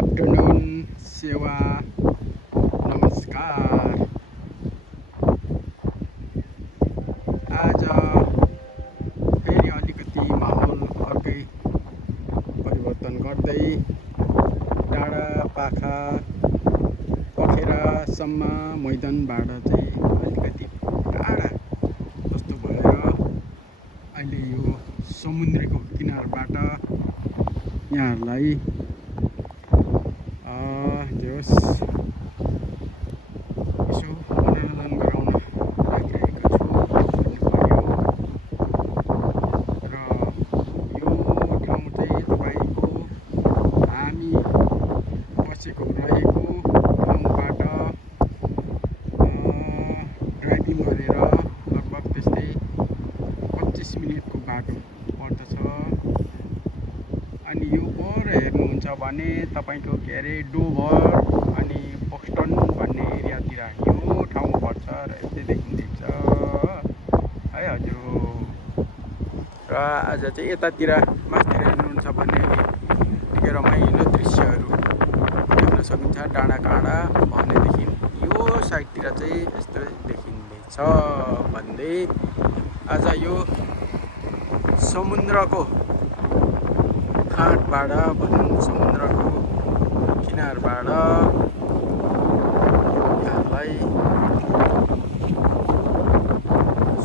Afternoon सेवा नमस्कार। आज फेरि अलिकति माहौल अर्कै परिवर्तन गर्दै डाँडा पाखा पखेरासम्म मैदानबाट चाहिँ अलिकति टाढा जस्तो भएर अहिले यो समुद्रको किनारबाट यहाँहरूलाई जोस् यसो मनोरञ्जन गराउन लागिरहेको छु भन्नुपर्यो। र यो ठाउँ चाहिँ तपाईँको हामी बसेको रहेको ठाउँबाट ड्राइभिङ गरेर लगभग त्यस्तै 25 मिनटको बाटो पर्दछ। अनि यो पर हेर्नुहुन्छ भने तपाईँको के अरे डोभर अनि बोस्टन भन्ने एरियातिर यो ठाउँ पर्छ र यस्तै देखिँदैछ है हजुर। र आज चाहिँ यतातिर माथितिर हेर्नुहुन्छ भने निकै रमाइलो दृश्यहरू देख्न सकिन्छ। डाँडा काँडा भनेदेखि यो साइडतिर चाहिँ यस्तो देखिँदैछ भन्दै आज यो समुद्रको घाटबाट भनौँ समुद्रको किनारबाट यहाँलाई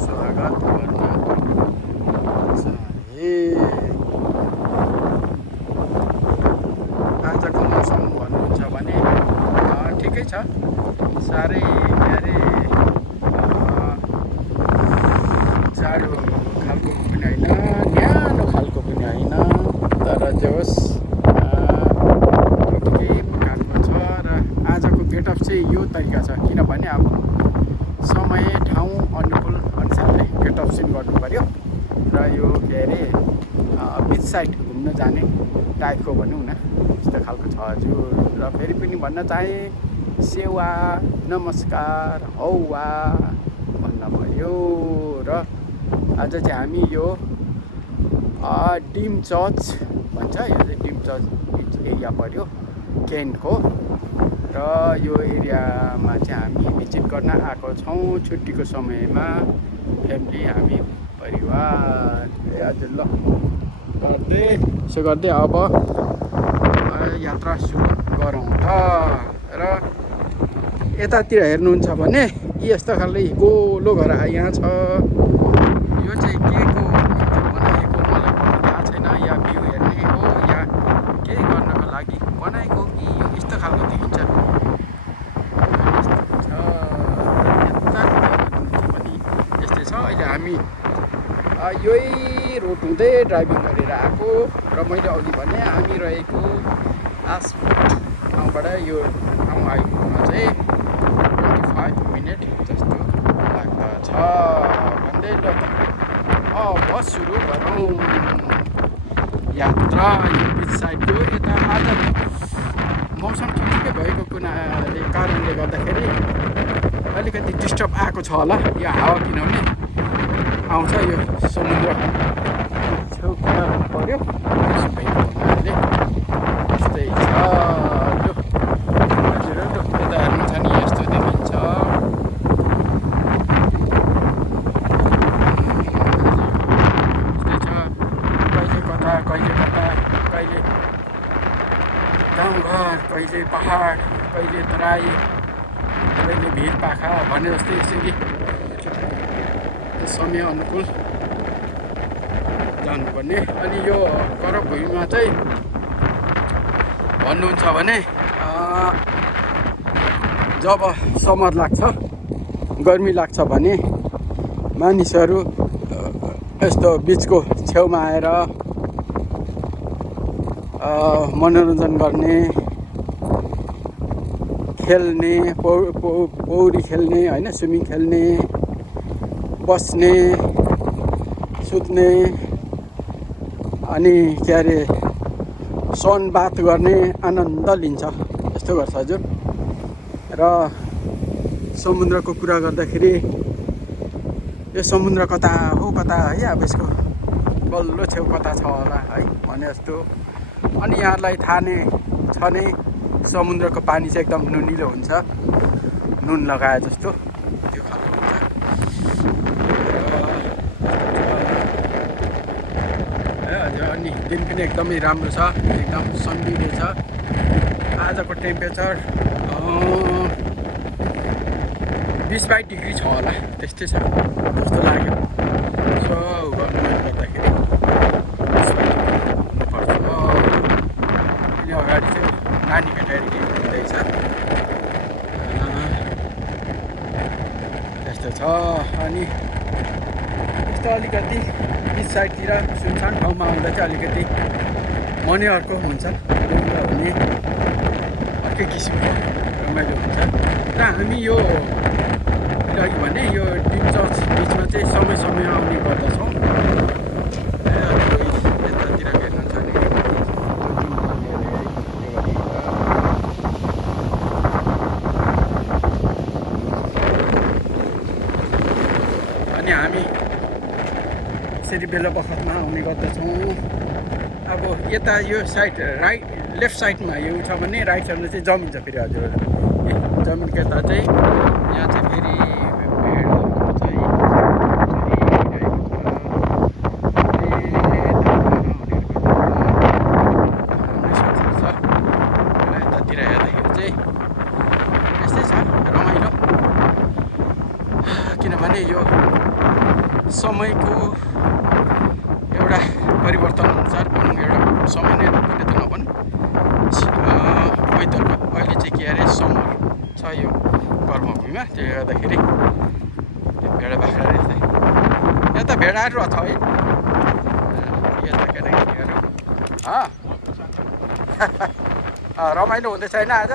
स्वागत गर्न चाहे। आजको मौसम भन्नुहुन्छ भने ठिकै छ, साह्रै के अरे जाडो खालको पनि होइन, न्यानो खालको पनि होइन, तर जोस् ठिकै प्रकारको छ। र आजको गेटअप चाहिँ यो तरिका छ, किनभने अब समय ठाउँ अनुकूल अनुसारले गेटअप चाहिँ गर्नु पर्यो। र यो के अरे बिच साइड घुम्न जाने टाइपको भनौँ न, यस्तो खालको छ हजुर। र फेरि पनि भन्न चाहे सेवा नमस्कार हौवा भन्न भयो। र आज चाहिँ हामी यो डिम चर्च भन्छ, यो चाहिँ डिम चर्च एरिया पर्यो केनको। र यो एरियामा चाहिँ हामी भिजिट गर्न आएको छौँ छुट्टीको समयमा, फ्यामिली हामी परिवार हजुर। ल गर्दै यसो गर्दै अब यात्रा सुरु गरौँ त। र यतातिर हेर्नुहुन्छ भने यस्तो खाले गोलो घर यहाँ छ। यो चाहिँ के को बनाएको मलाई थाहा छैन, या भ्यू हेर्ने हो या केही गर्नको लागि बनाएको कि यस्तो खालको देखिन्छ। यस्तै छ। अहिले हामी यही रोड हुँदै ड्राइभिङ गरेर आएको, र मैले अघि भने हामी रहेको आसपुट ठाउँबाट यो ठाउँ आइपुग्न चाहिँ 25 मिनट जस्तो लाग्दछ भन्दै ल त अब सुरु गरौँ यात्रा। यो बिच साइडको यता आज मौसम ठिकै भएको कारणले गर्दाखेरि अलिकति डिस्टर्ब आएको छ होला यो हावा, किनभने आउँछ यो समुद्र छेउमा पर्यो, त्यसो भएको हुनाले यस्तै छ। लु हजुर लु यता हेर्नुहुन्छ नि यस्तो देखिन्छ। यस्तै छ, कहिले कता कहिले कता, कहिले गाउँघर, कहिले पहाड, कहिले तराई, कहिले भिर पाखा भने जस्तै यसरी समय अनुकूल जानुपर्ने। अनि यो करप भूमिमा चाहिँ भन्नुहुन्छ भने जब समर लाग्छ, गर्मी लाग्छ भने मानिसहरू यस्तो बिचको छेउमा आएर मनोरञ्जन गर्ने, खेल्ने, पौडी खेल्ने होइन, स्विमिङ खेल्ने, बस्ने, सुत्ने, अनि के अरे सनबाथ गर्ने आनन्द लिन्छ, यस्तो गर्छ हजुर। र समुद्रको कुरा गर्दाखेरि यो समुद्र कता हो कता है, अब यसको बल्लो छेउ कता छ होला है भने जस्तो। अनि यहाँहरूलाई थाहा नै छ नै समुद्रको पानी चाहिँ एकदम नुनिलो हुन्छ, नुन लगाए जस्तो त्यो खालको हुन्छ। अनि दिन पनि एकदमै राम्रो छ, एकदम सन्डिने छ। आजको टेम्परेचर 20-22 डिग्री छ होला, त्यस्तै छ जस्तो लाग्यो। सो गर्नुले गर्दाखेरि 20-22 हुनुपर्छ। अहिले अगाडि चाहिँ नानी भेटाएर हुँदैछ, त्यस्तो छ। अनि यस्तो अलिकति बिच साइडतिर सुनसान ठाउँमा आउँदा चाहिँ अलिकति मनै अर्को हुन्छ, हुने अर्कै किसिमको रमाइलो हुन्छ। र हामी यो अघि भने यो टिम चर्च बिचमा चाहिँ समय समय आउने गर्दछौँ। यतातिर हेर्नुहुन्छ भने अनि हामी यसरी बेला बखतमा आउने गर्दछौँ। अब यता यो साइड लेफ्ट साइडमा यो छ भने राइट साइडमा चाहिँ जमिन छ फेरि हजुरहरू। जमिनको यता चाहिँ यहाँ चाहिँ फेरि भेडहरू चाहिँ यतातिर हेर्दाखेरि चाहिँ यस्तै छ रमाइलो। किनभने यो समयको एउटा परिवर्तन अनुसार एउटा समय नै पनि त नभन् वेदरको अहिले चाहिँ के अरे समर छ यो कर्मभूमिमा, त्यसले गर्दाखेरि भेडा बाख्रा यस्तै। यहाँ त भेडाहरू छ है, यता केटाकेटीहरू रमाइलो हुँदैछ होइन आज।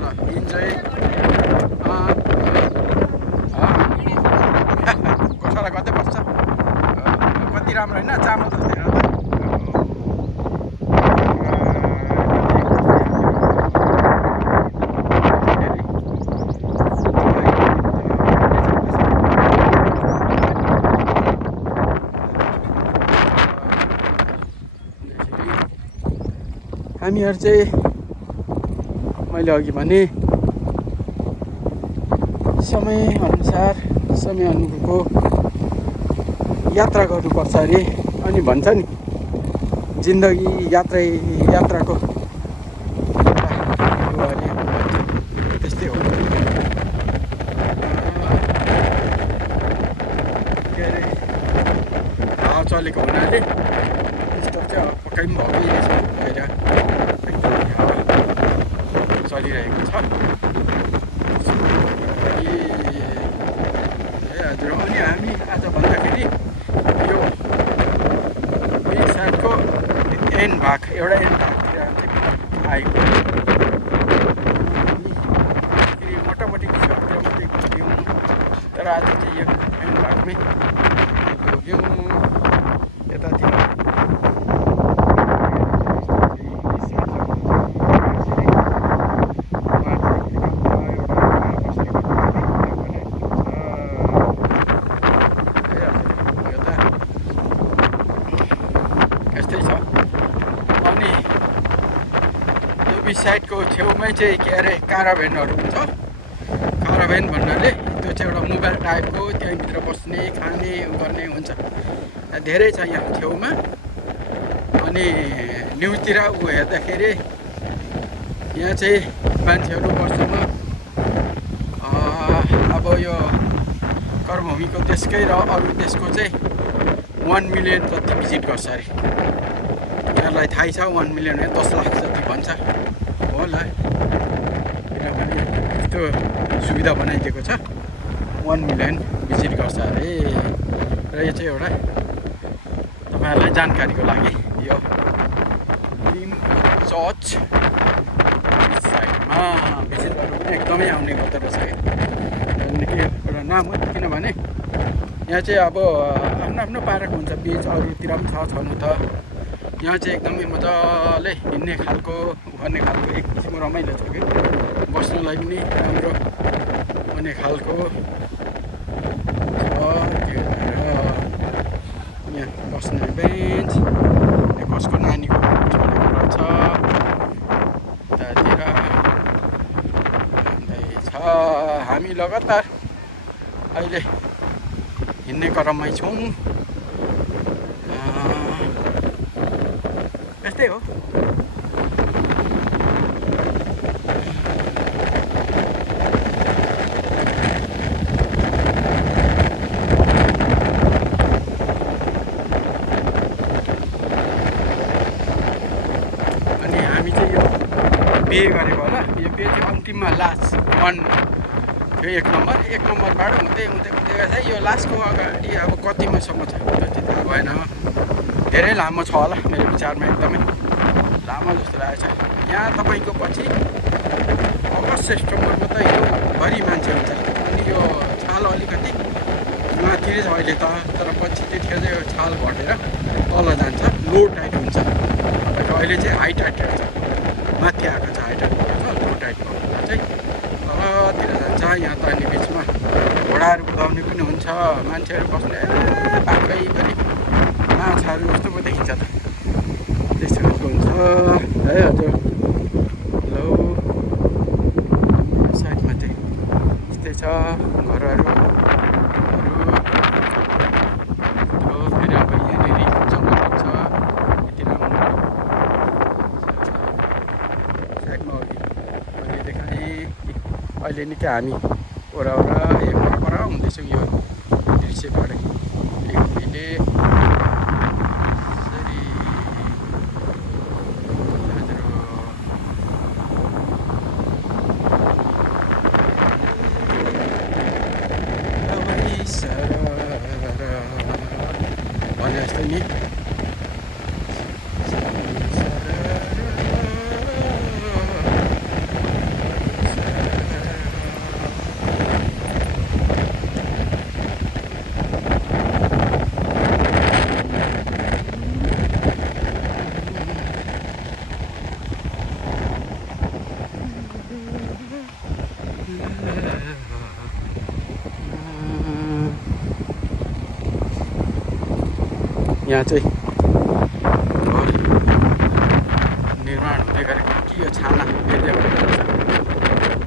ल इन्जोय। गोठाला गर्दै बस्छ, कति राम्रो होइन चामल जस्तै हो। हामीहरू चाहिँ मैले अघि भने समयअनुसार समय अनुरूपको यात्रा गर्नुपर्छ अरे। अनि भन्छ नि जिन्दगी यात्राको अरे त्यस्तै हो। के अरे हावा चलेको हुनाले यस्तो चाहिँ पक्कै पनि भएकै रहेछ। बाहिर एकदमै हावा चलिरहेको छ। हजुर अनि हामी आज भन्दाखेरि यो बिच साइडको एन्ड भाग एउटा एन्ड भागतिर चाहिँ आएको फेरि मोटामोटी विषयहरूतिर मात्रै घुम्यौँ। तर आज चाहिँ यो एन्ड भागमै पुग्यौँ यतातिर। बिच साइडको छेउमै चाहिँ के अरे काराभ्यानहरू हुन्छ। काराभ्यान भन्नाले त्यो चाहिँ एउटा मोबाइल टाइपको, त्यहीँभित्र बस्ने खाने गर्ने हुन्छ, धेरै छ यहाँ छेउमा। अनि न्युजतिर हेर्दाखेरि यहाँ चाहिँ मान्छेहरू वर्षमा अब यो कर्मभूमिको देशकै र अरू देशको चाहिँ 1 मिलियन जति भिजिट गर्छ अरे। यहाँलाई थाहै छ 1 मिलियन 10 लाख जति भन्छ होला, किनभने यस्तो सुविधा बनाइदिएको छ। 1 मिलियन भिजिट गर्छ अरे। र यो चाहिँ एउटा तपाईँहरूलाई जानकारीको लागि यो टिम चर्च साइडमा भिजिट गर्नु पनि एकदमै आउने गर्दो रहेछ है। एउटा नाम हो, किनभने यहाँ चाहिँ अब आफ्नो आफ्नो पाराको हुन्छ। बिच अरूतिर पनि छ छनु त। यहाँ चाहिँ एकदमै मजाले हिँड्ने खालको गर्ने खालको एक किसिमको रमाइलो छ कि बस्नलाई पनि राम्रो हुने खालको छ। त्यो यहाँ बस्ने बेन्च कसको नानीको छोडेको रहेछ। लगातार अहिले हिँड्ने क्रममै छौँ। यस्तै हो। अनि हामी चाहिँ यो पे गरेको होला। यो पे चाहिँ अन्तिममा लास्ट वान थियो, 1 नम्बरबाट हुँदै गएछ। यो लास्टको अगाडि अब कतिमासम्म छ त्यो चाहिँ थाहा भएन। धेरै लामो छ होला मेरो विचारमा, एकदमै लामो जस्तो लागेको छ। यहाँ तपाईँको पछि अगस्त सेप्टेम्बरमा त यो भरि मान्छे हुन्छ। अनि यो छाल अलिकति माथि छ अहिले त, तर पछि त्यतिखेर चाहिँ यो छाल घटेर तल जान्छ, लो टाइट हुन्छ। तपाईँको अहिले चाहिँ हाई टाइट छ, माथि आएको छ हाई टाइट भएको, लो टाइटको चाहिँ तलतिर जान्छ। यहाँ त अनि बिचमा घोडाहरू कुदाउने पनि हुन्छ, मान्छेहरू बस्ने पाकैभरि माछाहरू जस्तो पो देखिन्छ त, त्यस्तो खालको हुन्छ है हजुर। हेलो, साइडमा चाहिँ यस्तै छ घरहरू। फेरि अब यहाँनिर जङ्गल छ यति राम्रो साइडमा। अघि मैले देखाएँ अहिले निकै हामी वरपर हुँदैछौँ यो दृश्यबाट। अहिले भने जस्तो नि यहाँ चाहिँ घर निर्माण हुँदै गरेको कि यो छाना बेर्दै गरेको छ।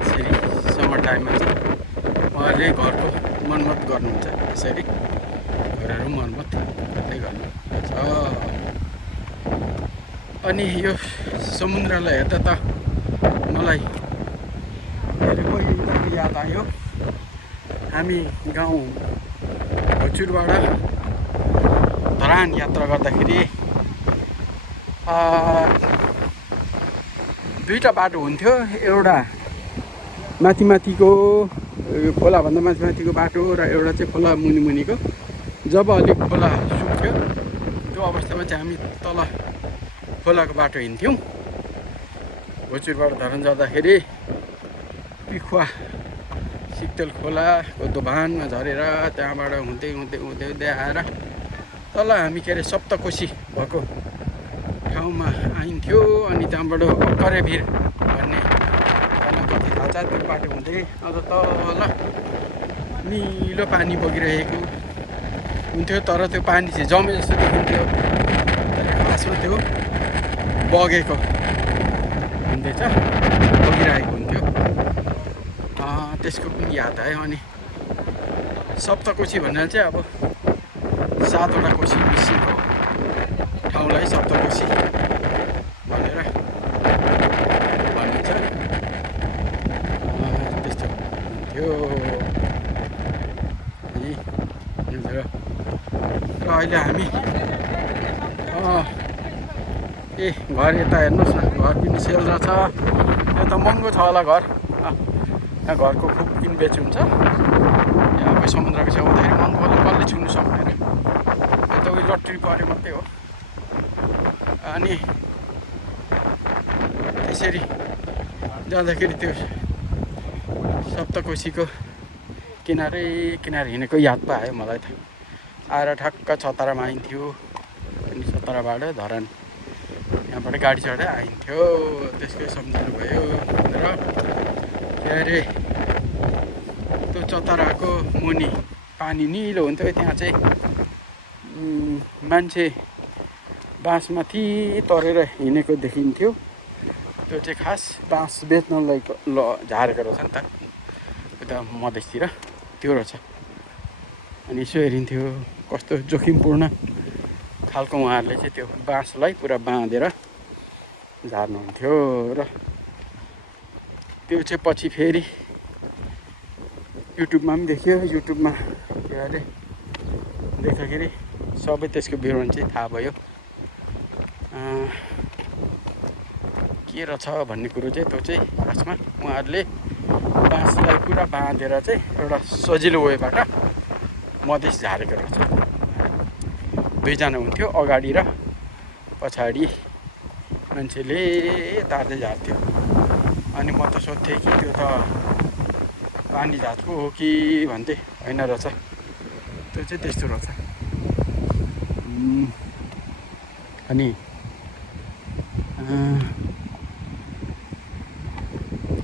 यसरी समर टाइममा चाहिँ उहाँले घरको मर्मत गर्नुहुन्छ। यसरी घरहरू मर्मत गर्दै गर्नुहुन्छ। अनि यो समुद्रलाई हेर्दा त मलाई धेरै पहिलाको याद आयो। हामी गाउँ भोजुरबाट धरान यात्रा गर्दाखेरि दुईवटा बाटो हुन्थ्यो। एउटा माथिको खोलाभन्दा माथिको बाटो र एउटा चाहिँ खोला मुनिको। जब अलिक खोला सुक्थ्यो त्यो अवस्थामा चाहिँ हामी तल खोलाको बाटो हिँड्थ्यौँ। भोजुरबाट धरान जाँदाखेरि पिखुवा सिक्तेल खोलाको दोभानमा झरेर त्यहाँबाट हुँदै आएर तल हामी के अरे सप्तकोशी भएको ठाउँमा आइन्थ्यो। अनि त्यहाँबाट करेभिर भन्ने तल कति थाहा छ त्यो बाटो हुँदै अझ तल निलो पानी बगिरहेको हुन्थ्यो। तर त्यो पानी चाहिँ जमे जस्तो देखिन्थ्यो, तर खासमा त्यो बगेको हुँदैछ, बगिरहेको हुन्थ्यो। त्यसको पनि याद आयो। अनि सप्तकोशी भनेर चाहिँ अब 7वटा कोशी मिसिएको ठाउँलाई सप्तकोशी भनेर भनिन्छ। त्यस्तो थियो। र अहिले हामी घर यता हेर्नुहोस् न, घर पनि सेल रहेछ। यो त महँगो छ होला घर। यहाँ घरको खुब किनबेच हुन्छ। यहाँ अब समुद्रको छेउ हुँदाखेरि महँगो होला, कसले छुनु सक्दैन। यो त उयो लट्री पऱ्यो मात्रै हो। अनि त्यसरी जाँदाखेरि त्यो सप्तकोशीको किनारै हिँडेको याद पो आयो मलाई त। आएर ठक्क छतरामा आइन्थ्यो। अनि छतराबाट धरान यहाँबाट गाडी चढेर आइन्थ्यो। त्यसकै सम्झना भयो। र के अरे त्यो चतराको मुनि पानी निलो हुन्थ्यो। त्यहाँ चाहिँ मान्छे बाँसमाथि तरेर हिँडेको देखिन्थ्यो। त्यो चाहिँ खास बाँस बेच्नलाई झारेको रहेछ नि त। उता मधेसतिर त्यो रहेछ। अनि यसो हेरिन्थ्यो कस्तो जोखिमपूर्ण खालको उहाँहरूले चाहिँ त्यो बाँसलाई पुरा बाँधेर झार्नुहुन्थ्यो र त्यो चाहिँ पछि फेरि युट्युबमा पनि देखियो। युट्युबमा के अरे देख्दाखेरि सबै त्यसको विवरण चाहिँ थाहा भयो। के रहेछ भन्ने कुरो चाहिँ त्यो चाहिँ खासमा उहाँहरूले बाँसलाई पुरा बाँधेर चाहिँ एउटा सजिलो वेबाट मधेस झारेको रहेछ। दुईजना हुन्थ्यो, अगाडि र पछाडि मान्छेले तार्दै झार्थ्यो। अनि म त सोध्थेँ कि त्यो त पानी झाजको हो कि भन्थे, होइन रहेछ, त्यो चाहिँ त्यस्तो रहेछ। अनि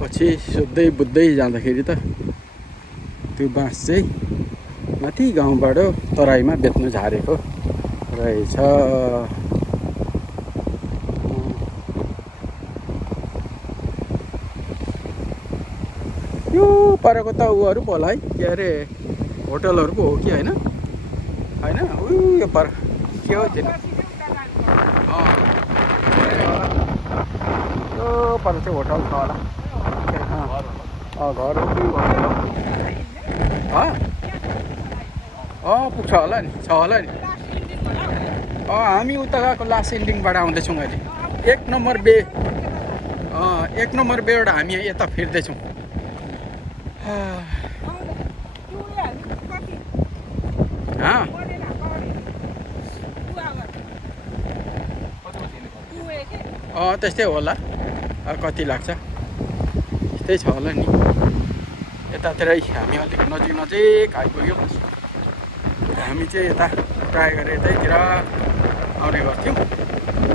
पछि सोध्दै बुझ्दै जाँदाखेरि त त्यो बाँस चाहिँ माथि गाउँबाट तराईमा बेच्नु झारेको रहेछ। यो परको त उहरू पो होला है, के अरे होटलहरू पो हो कि होइन? होइन यो पर के हो त्यो? यो पर चाहिँ होटल छ होला। घर हो कि होटल हो? पुग्छ होला नि, छ होला नि। हामी उता गएको लास्ट एन्डिङबाट आउँदैछौँ अहिले। 1 नम्बर बे 1 नम्बर बेबाट हामी यता फिर्दैछौँ। त्यस्तै होला, कति लाग्छ त्यस्तै छ होला नि। यतातिरै हामी अलिक नजिक आइपुग्यौँ। हामी चाहिँ यता ट्राई गरेर यतैतिर आउने गर्थ्यौँ,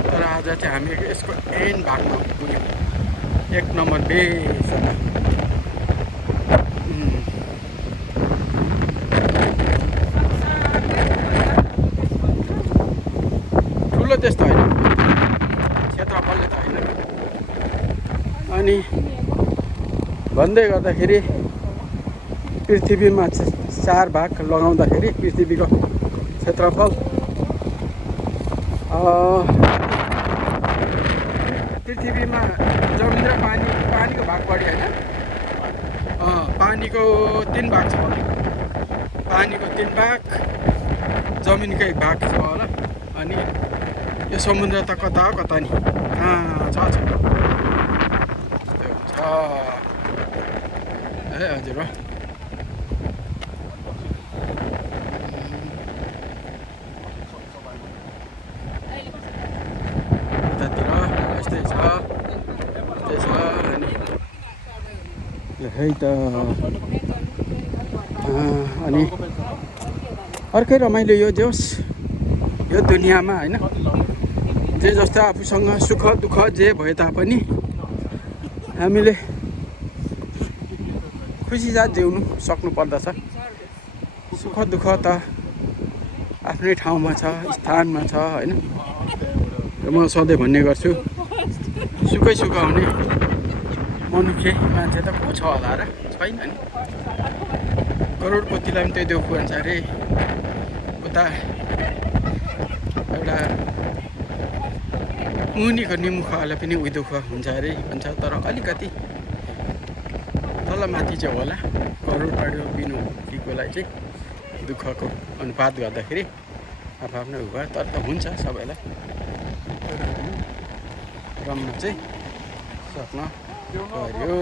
तर आज चाहिँ हामी यसको एन्ड भागमा पुग्यौँ, 1 नम्बर बेसम्म। ठुलो त्यस्तो होइन, क्षेत्रफलले त होइन। अनि भन्दै गर्दाखेरि पृथ्वीमा 4 भाग लगाउँदाखेरि पृथ्वीको क्षेत्रफल पृथ्वीमा जमिन र पानीको भाग बढी होइन, पानीको 3 भाग छ होला। पानीको 3 भाग, जमिनकै भाग छ होला। अनि यो समुद्र त कता कता नि छ हजुर। यतातिर यस्तै छ। है त। अनि अर्कै रमाइलो यो जोस् यो दुनियाँमा होइन, जे जस्तो आफूसँग सुख दुःख जे भए तापनि हामीले खुसी साथ जिउनु सक्नु पर्दछ। सुख दुःख त आफ्नै ठाउँमा छ, स्थानमा छ होइन। र म सधैँ भन्ने गर्छु, सुखै सुख हुने मनुष्य मान्छे त को छ होला र? छैन नि। करोडपतिलाई पनि त्यही दुःख हुन्छ अरे, उता एउटा मुनिको निमुखालाई पनि उही दुःख हुन्छ अरे भन्छ। तर अलिकति तल माथि चाहिँ होला, करोडपति बिनुकीकोलाई चाहिँ दुःखको अनुपात गर्दाखेरि आफ्नो उयो, तर त हुन्छ सबैलाई रम्न चाहिँ सक्न पर्यो।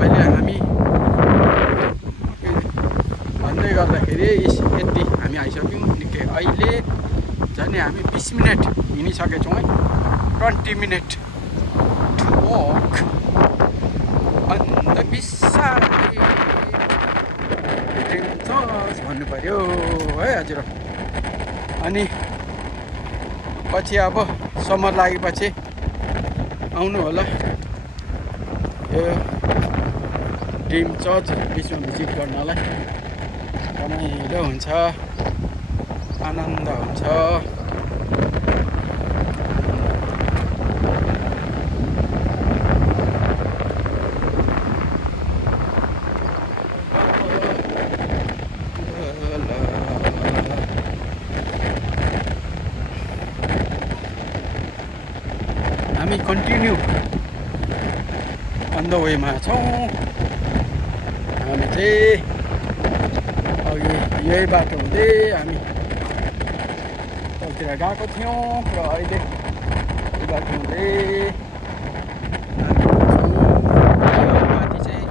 अहिले हामी भन्दै गर्दाखेरि यति हामी आइसक्यौँ निकै। अहिले झन् हामी 20 मिनट हिँडिसकेछौँ है। 20 minute to walk on the beach side भन्नु पर्यो है हजुर। अनि पछि अब समर लागेपछि आउनु होला, यो ड्रिम चर्च बिचमा भिजिट गर्नलाई। रमाइलो हुन्छ, आनन्द हुन्छ। कन्टिन्यू अन द वेमा छौँ हामी चाहिँ अघि यही बाटो हुँदै हामी तलतिर गएको थियौँ र अहिले यो बाटो हुँदै माथि चाहिँ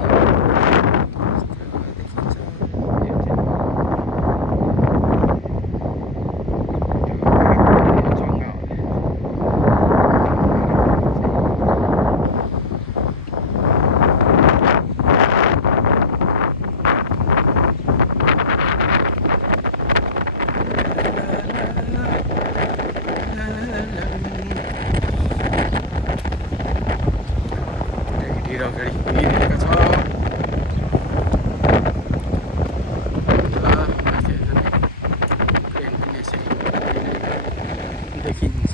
अगाडि हिँडेको छ ट्रेन पनि यसरी देखिन्छ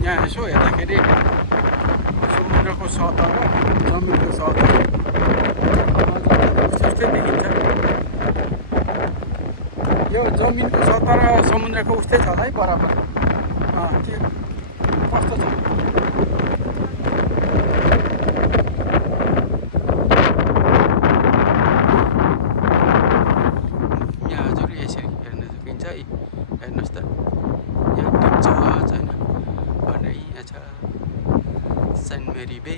यहाँ यसो हेर्दाखेरि समुद्रको सतह र जमिनको सतह जस्तै देखिन्छ यो जमिनको सतह र समुद्रको उस्तै छ है बराबर त्यो कस्तो छ यहाँ हजुर यसरी हेर्न सकिन्छ है हेर्नुहोस् त यहाँ टिम छ छैन भने यहाँ छ सेन्ट मेरी बे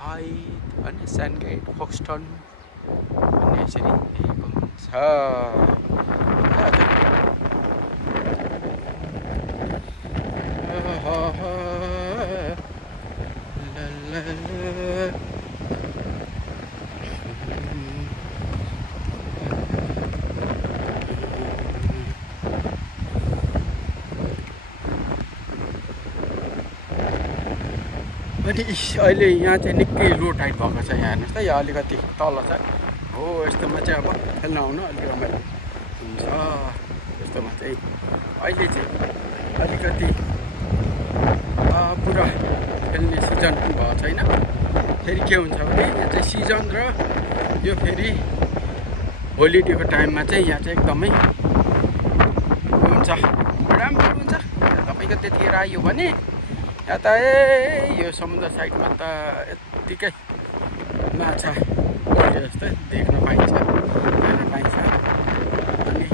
हाइट अनि सेन्ट गेट फोक्सटन भन्ने यसरी लेखेको हुन्छ अनि अहिले यहाँ चाहिँ निकै लो टाइट भएको छ यहाँ हेर्नुहोस् त यहाँ अलिकति तल छ हो यस्तोमा चाहिँ अब खेल्न आउनु अलिक रमाइलो हुन्छ यस्तोमा चाहिँ अहिले चाहिँ अलिकति पुरा खेल्ने सिजन भएको छैन फेरि के हुन्छ भने यहाँ चाहिँ सिजन र यो फेरि होलिडेको टाइममा चाहिँ यहाँ चाहिँ एकदमै हुन्छ राम्रो हुन्छ तपाईँको त्यतिखेर आयो भने यहाँ त यो समुद्र साइडमा त यत्तिकै माछा बढे जस्तै देख्न पाइन्छ हेर्न पाइन्छ अनि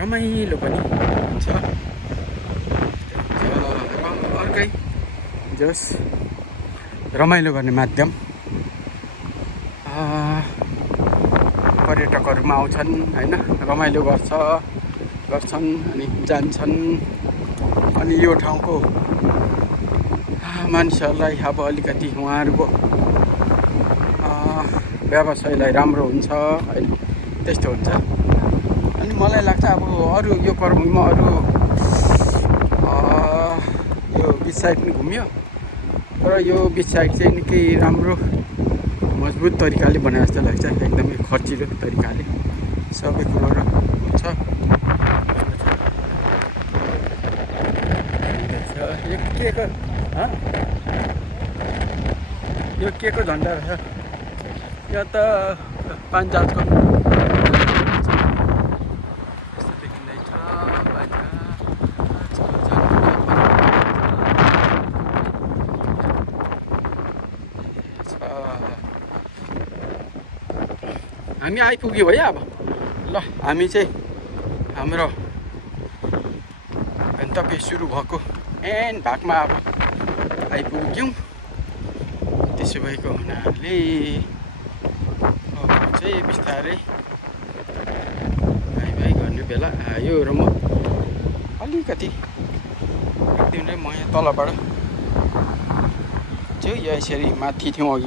रमाइलो पनि हुन्छ र अर्कै जस रमाइलो गर्ने माध्यम पर्यटकहरू पनि आउँछन् होइन रमाइलो गर्छन् अनि जान्छन् अनि यो ठाउँको मानिसहरूलाई अब अलिकति उहाँहरूको व्यवसायलाई राम्रो हुन्छ होइन त्यस्तो हुन्छ अनि मलाई लाग्छ अब अरू यो प्रमुखमा अरू यो बिच साइड पनि घुम्यो तर यो बिच साइड चाहिँ निकै राम्रो मजबुत तरिकाले बनाए जस्तो लाग्छ एकदमै खर्चिलो तरिकाले सबै कुरो हुन्छ यो के को झन्डा रहेछ यो त पान्जालको यस्तो देखिँदैछ हामी आइपुग्यौँ है अब ल हामी चाहिँ हाम्रो गन्तव्य सुरु भएको एन्ड भागमा अब आइपुग्यौँ त्यसो भएको हुनाले अब चाहिँ बिस्तारै भाइ गर्ने बेला आयो र म अलिकति एकदिन म यहाँ तलबाट चाहिँ यसरी माथि थियौँ अघि